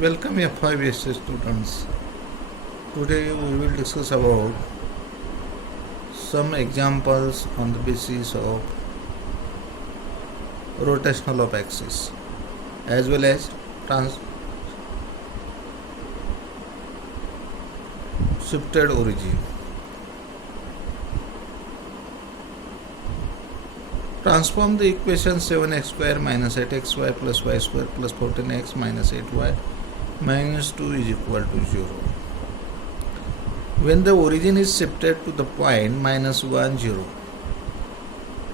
Welcome F5 students. Today we will discuss about some examples on the basis of rotational of axis as well as shifted origin. Transform the equation 7x square minus 8xy plus y square plus 14x minus 8y minus 2 is equal to 0. When the origin is shifted to the point minus 1, 0.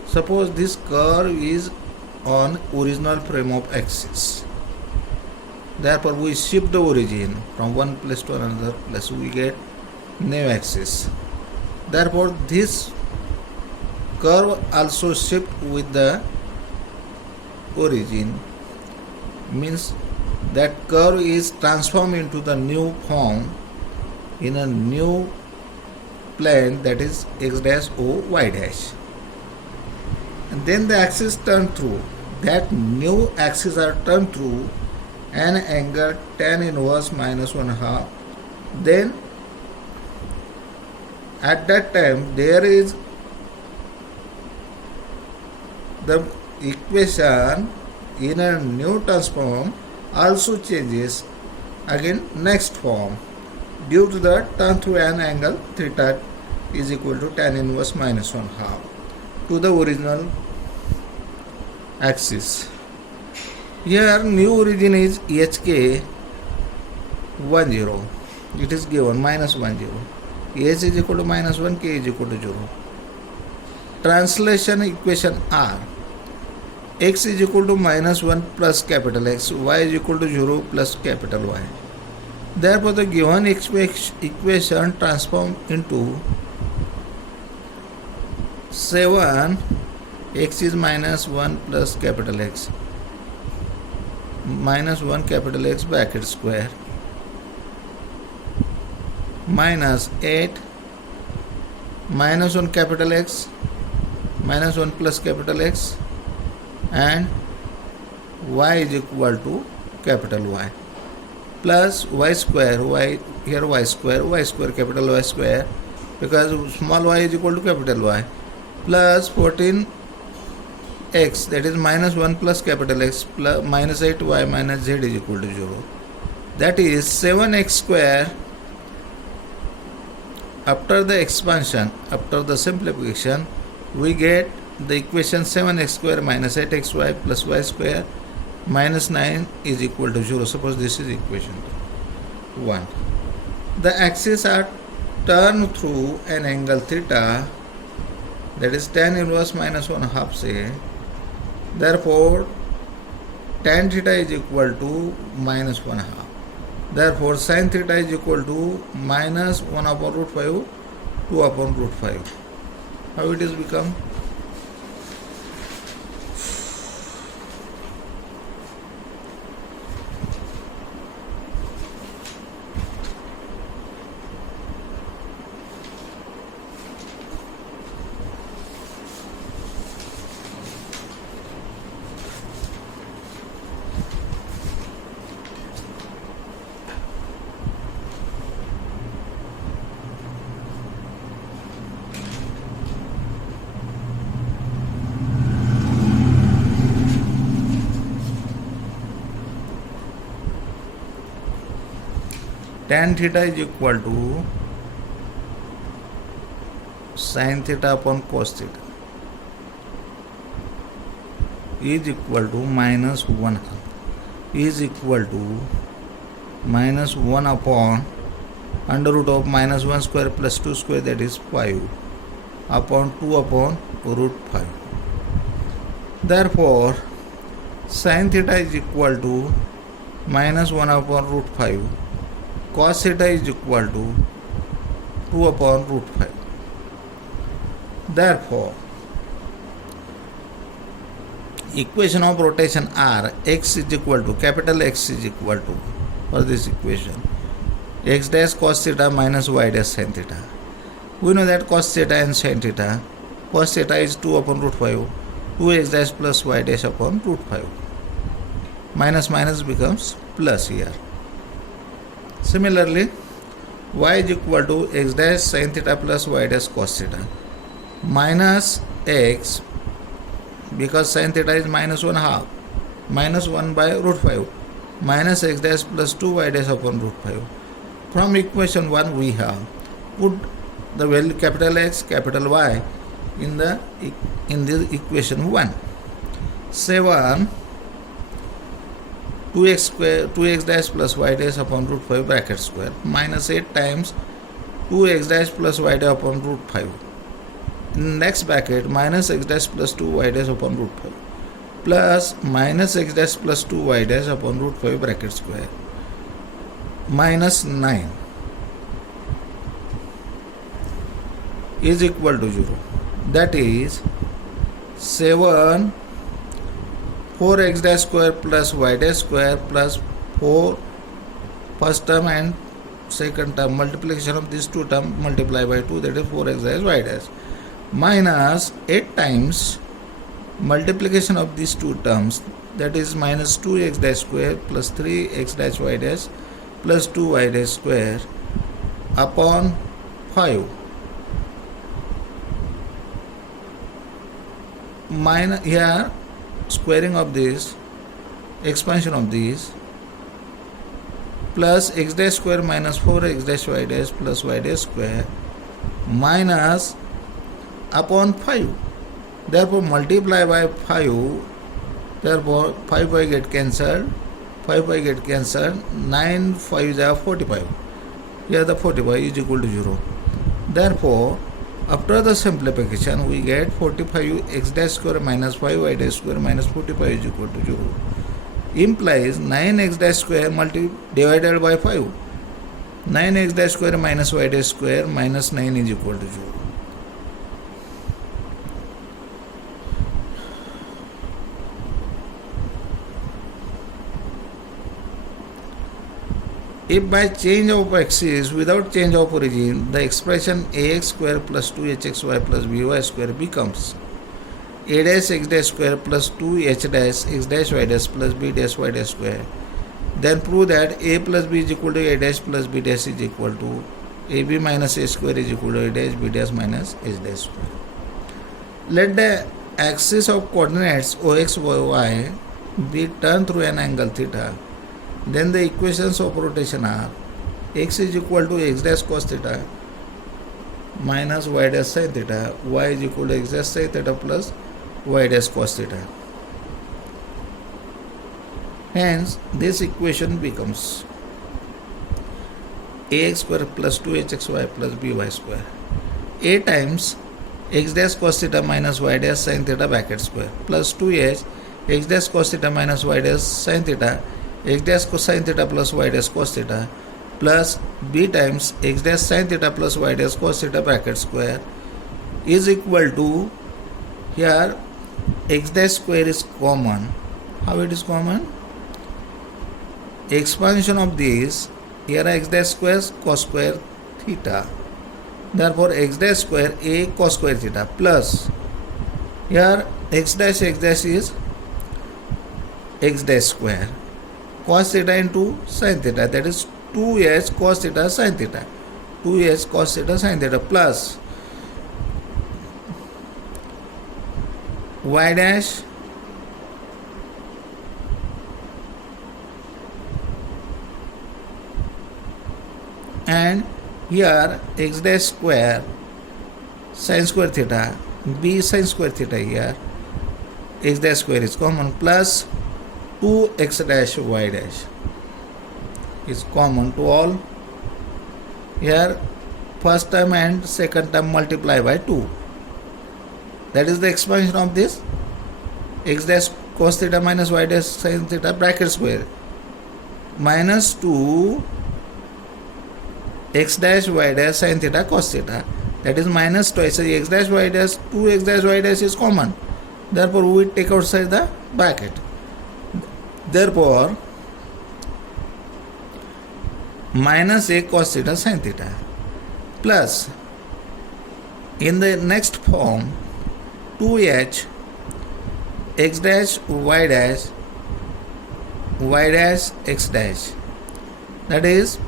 Suppose this curve is on original frame of axis. Therefore, we shift the origin from one place to another place, we get new axis. Therefore, this curve also shift with the origin, means that curve is transformed into the new form in a new plane, that is x dash o y dash. And then the axis turn through. That new axis are turned through an angle tan inverse minus 1/2. Then at that time there is the equation in a new transform also changes again next form due to the turn through an angle theta is equal to tan inverse minus 1/2 to the original axis. Here new origin is HK 10. It is given minus 10. H is equal to minus 1, K is equal to 0. Translation equation R. X is equal to minus 1 plus capital X, Y is equal to 0 plus capital Y. Therefore, the given equation transform into 7 x is minus 1 plus capital X minus 1 capital X bracket square minus 8 minus 1 capital X minus 1 plus capital X and y is equal to capital Y plus y square, y here y square capital Y square, because small y is equal to capital Y, plus 14 x, that is minus 1 plus capital X plus minus 8y minus z is equal to 0. That is 7x square. After the expansion, after the simplification, we get the equation 7x square minus 8xy plus y square minus 9 is equal to 0. Suppose this is equation 1. The axes are turned through an angle theta, that is tan inverse minus 1/2 say. Therefore, tan theta is equal to minus 1/2. Therefore, sin theta is equal to minus 1 upon root 5, 2 upon root 5. How it is become? Tan theta is equal to sin theta upon cos theta is equal to minus 1 is equal to minus 1 upon under root of minus 1 square plus 2 square, that is 5 upon 2 upon root 5. Therefore, sin theta is equal to minus 1 upon root 5. Cos theta is equal to 2 upon root 5. Therefore, equation of rotation R, x is equal to capital X is equal to, for this equation, x dash cos theta minus y dash sin theta. We know that cos theta and sin theta, cos theta is 2 upon root 5, 2x dash plus y dash upon root 5. Minus minus becomes plus here. Similarly, y is equal to x dash sin theta plus y dash cos theta minus x, because sin theta is minus 1 half, minus 1 by root 5 minus x dash plus 2y dash upon root 5. From equation 1 we have put the value capital X, capital Y in the equation 1. 7 2x square 2x dash plus y dash upon root 5 bracket square minus 8 times 2x dash plus y dash upon root 5. In next bracket minus x dash plus 2y dash upon root 5 plus minus x dash plus 2y dash upon root 5 bracket square minus 9 is equal to 0. That is 7 4x dash square plus y dash square plus 4 first term and second term multiplication of these two terms multiply by 2, that is 4x dash y dash minus 8 times multiplication of these two terms, that is minus 2x dash square plus 3x dash y dash plus 2y dash square upon 5 minus here squaring of this, expansion of this, plus x dash square minus 4x dash y dash plus y dash square minus upon 5. Therefore multiply by 5, therefore 5 by get cancelled, 5 by get cancelled, 9 5 is 45. Here the 45 is equal to 0. Therefore after the simplification we get 45 x dash square minus 5 y dash square minus 45 is equal to 0. Implies 9x dash square divided by 5. 9x dash square minus y dash square minus 9 is equal to 0. If by change of axis without change of origin, the expression ax square plus 2hxy plus by square becomes a dash x dash square plus 2h dash x dash y dash plus b dash y dash square, then prove that a plus b is equal to a dash plus b dash is equal to ab minus a square is equal to a dash b dash minus h dash square. Let the axis of coordinates ox y be turned through an angle theta. Then the equations of rotation are x is equal to x dash cos theta minus y dash sin theta, y is equal to x dash sin theta plus y dash cos theta. Hence this equation becomes ax square plus 2hxy plus by square, a times x dash cos theta minus y dash sin theta bracket square plus 2h x dash cos theta minus y dash sin theta x dash cosine theta plus y dash cos theta plus b times x dash sin theta plus y dash cos theta bracket square is equal to, here x dash square is common. How it is common? Expansion of this, here x dash square cos square theta, therefore x dash square a cos square theta plus here x dash is x dash square cos theta into sin theta, that is 2h cos theta sin theta, 2h cos theta sin theta plus y dash and here x dash square sin square theta, b sin square theta, here x dash square is common plus 2x dash y dash is common to all. Here first term and second term multiply by 2, that is the expansion of this x dash cos theta minus y dash sin theta bracket square minus 2 x dash y dash sin theta cos theta, that is minus twice x dash y dash, 2x dash y dash is common, therefore we take outside the bracket. Therefore minus a cos theta sin theta plus in the next form 2h x dash y dash x dash, that is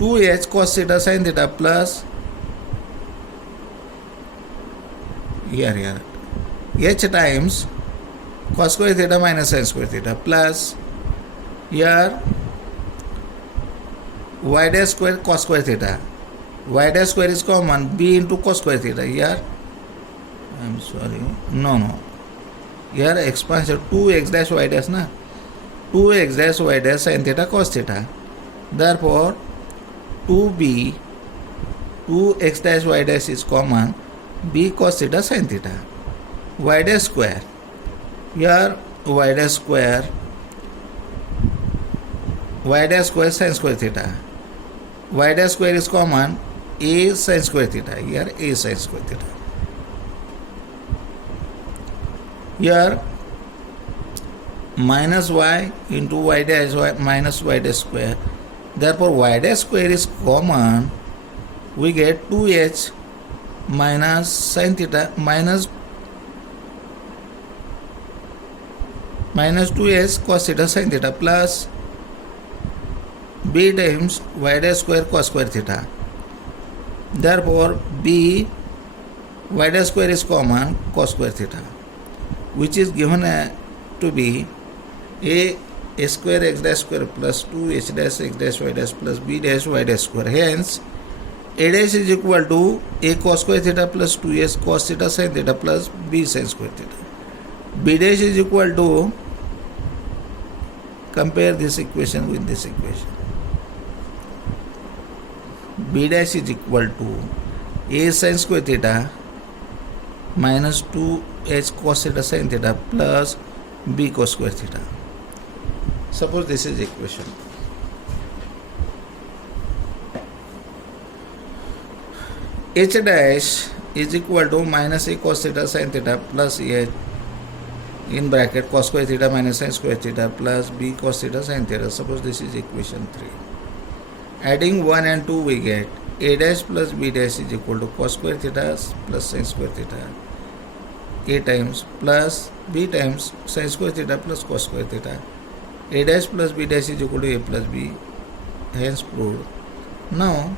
2h cos theta sin theta plus here h times cos square theta minus sin square theta plus here y dash square cos square theta. Y dash square is common, b into cos square theta. Here I'm sorry, no, here expansion 2x dash y dash na, 2x dash y dash sin theta cos theta. Therefore 2b 2x dash y dash is common, b cos theta sin theta. Y dash square, here y dash square sin square theta. Y dash square is common, a sin square theta. Here a sin square theta. Here minus y into y dash y minus y dash square. Therefore y dash square is common. We get 2h minus sin theta minus 2h cos theta sin theta plus b times y dash square cos square theta. Therefore b y dash square is common, cos square theta, which is given to be a square x dash square plus 2h dash x dash y dash plus b dash y dash square. Hence a dash is equal to a cos square theta plus 2h cos theta sin theta plus b sin square theta. B dash is equal to, compare this equation with this equation, b dash is equal to a sin square theta minus 2h cos theta sin theta plus b cos square theta. Suppose this is equation. H dash is equal to minus a cos theta sin theta plus a in bracket cos square theta minus sin square theta plus b cos theta sin theta. Suppose this is equation 3. Adding 1 and 2 we get a dash plus b dash is equal to cos square theta plus sin square theta a times plus b times sin square theta plus cos square theta. A dash plus b dash is equal to a plus b, hence proved. Now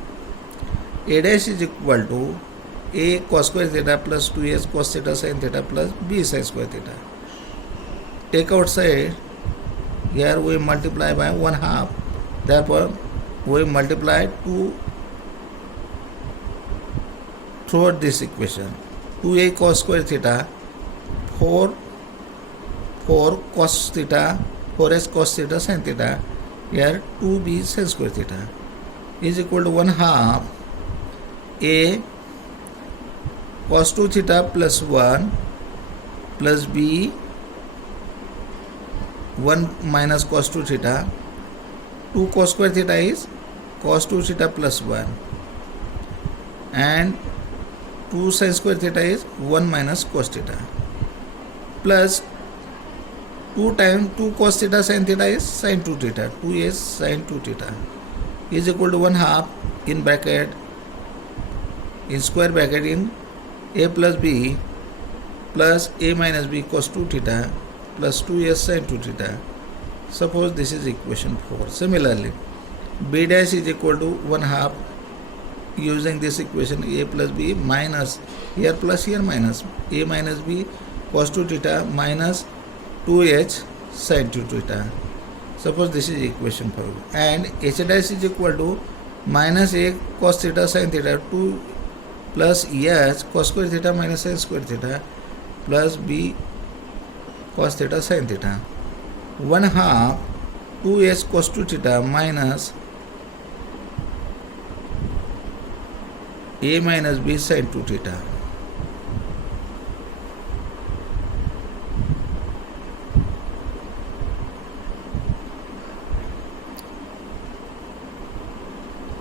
a dash is equal to a cos square theta plus 2a cos theta sin theta plus b sin square theta. Take outside, here we multiply by 1/2, therefore we multiply 2 throughout this equation. 2a cos square theta 4 cos theta 4s cos theta sin theta, here 2b sin square theta is equal to 1/2 a cos 2 theta plus 1 plus b 1 minus cos 2 theta. 2 cos square theta is cos 2 theta plus 1 and 2 sin square theta is 1 minus cos theta plus 2 times 2 cos theta sin theta is sin 2 theta. 2 is sin 2 theta is equal to 1/2 in bracket, in square bracket, in a plus b plus a minus b cos 2 theta plus 2s sin 2 theta. Suppose this is equation 4. Similarly, b dash is equal to 1/2 using this equation a plus b minus, here plus here minus, a minus b cos 2 theta minus 2h sin 2 theta. Suppose this is equation 5. And h dash is equal to minus a cos theta sin theta 2 plus h cos square theta minus sin square theta plus b cos theta sin theta. 1/2 2h cos 2 theta minus a minus b sin 2 theta.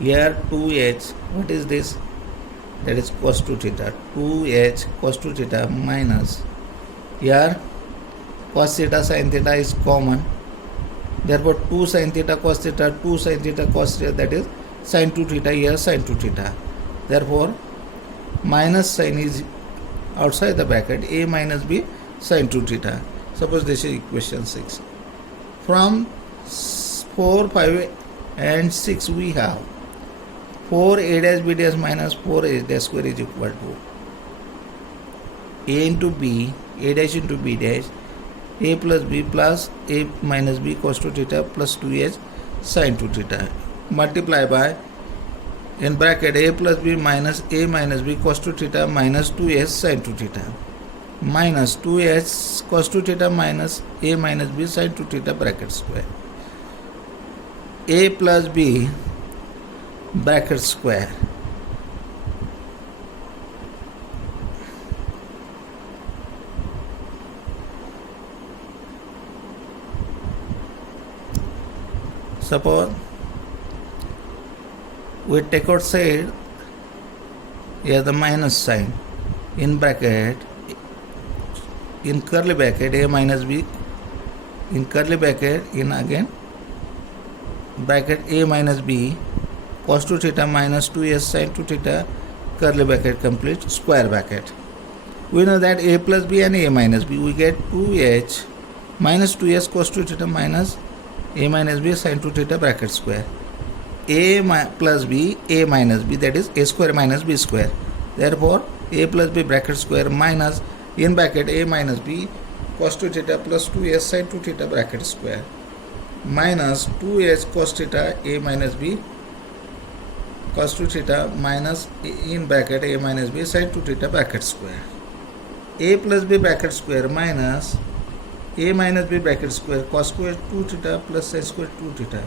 Here 2h, what is this? That is cos 2 theta. 2h cos 2 theta minus, here cos theta sin theta is common. Therefore 2 sin theta cos theta, 2 sin theta cos theta, that is sin 2 theta, here sin 2 theta. Therefore minus sign is outside the bracket, a minus b sin 2 theta. Suppose this is equation 6. From 4, 5 and 6 we have 4a dash b dash minus 4a dash square is equal to a into b, a dash into b dash, a plus b plus a minus b cos 2 theta plus 2h sin 2 theta, multiply by in bracket a plus b minus a minus b cos 2 theta minus 2h sin 2 theta minus 2h cos 2 theta minus a minus b sin 2 theta bracket square, a plus b bracket square suppose we take outside here the minus sign in bracket in curly bracket a minus b in curly bracket in again bracket a minus b cos 2 theta minus 2s sin 2 theta curly bracket complete square bracket. We know that a plus b and a minus b, we get 2h minus 2s cos 2 theta minus a minus b sin 2 theta bracket square, a plus b, a minus b, that is a square minus b square. Therefore a plus b bracket square minus in bracket a minus b cos 2 theta plus 2s sin 2 theta bracket square minus 2h cos theta a minus b cos 2 theta minus in bracket a minus b sin 2 theta bracket square, a plus b bracket square minus a minus b bracket square cos square 2 theta plus sin square 2 theta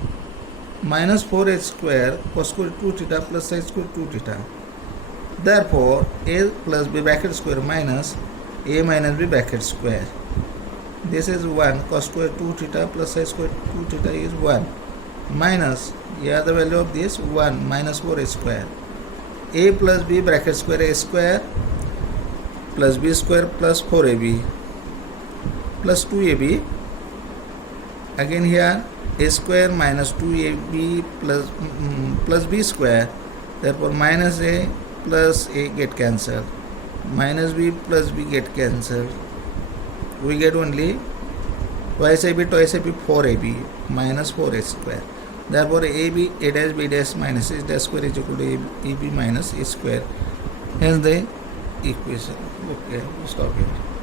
minus 4h square cos square 2 theta plus sin square 2 theta. Therefore a plus b bracket square minus a minus b bracket square, this is 1 cos square 2 theta plus sin square 2 theta is 1 minus here the value of this 1 minus 4h square, a plus b bracket square a square plus b square plus 4ab plus 2ab, again here a square minus 2ab plus b square, therefore minus a plus a get cancelled, minus b plus b get cancelled, we get only twice ab 4ab minus 4h square. Therefore ab a dash b dash minus h dash square is equal to ab minus h square, hence the equation. Okay, stop here.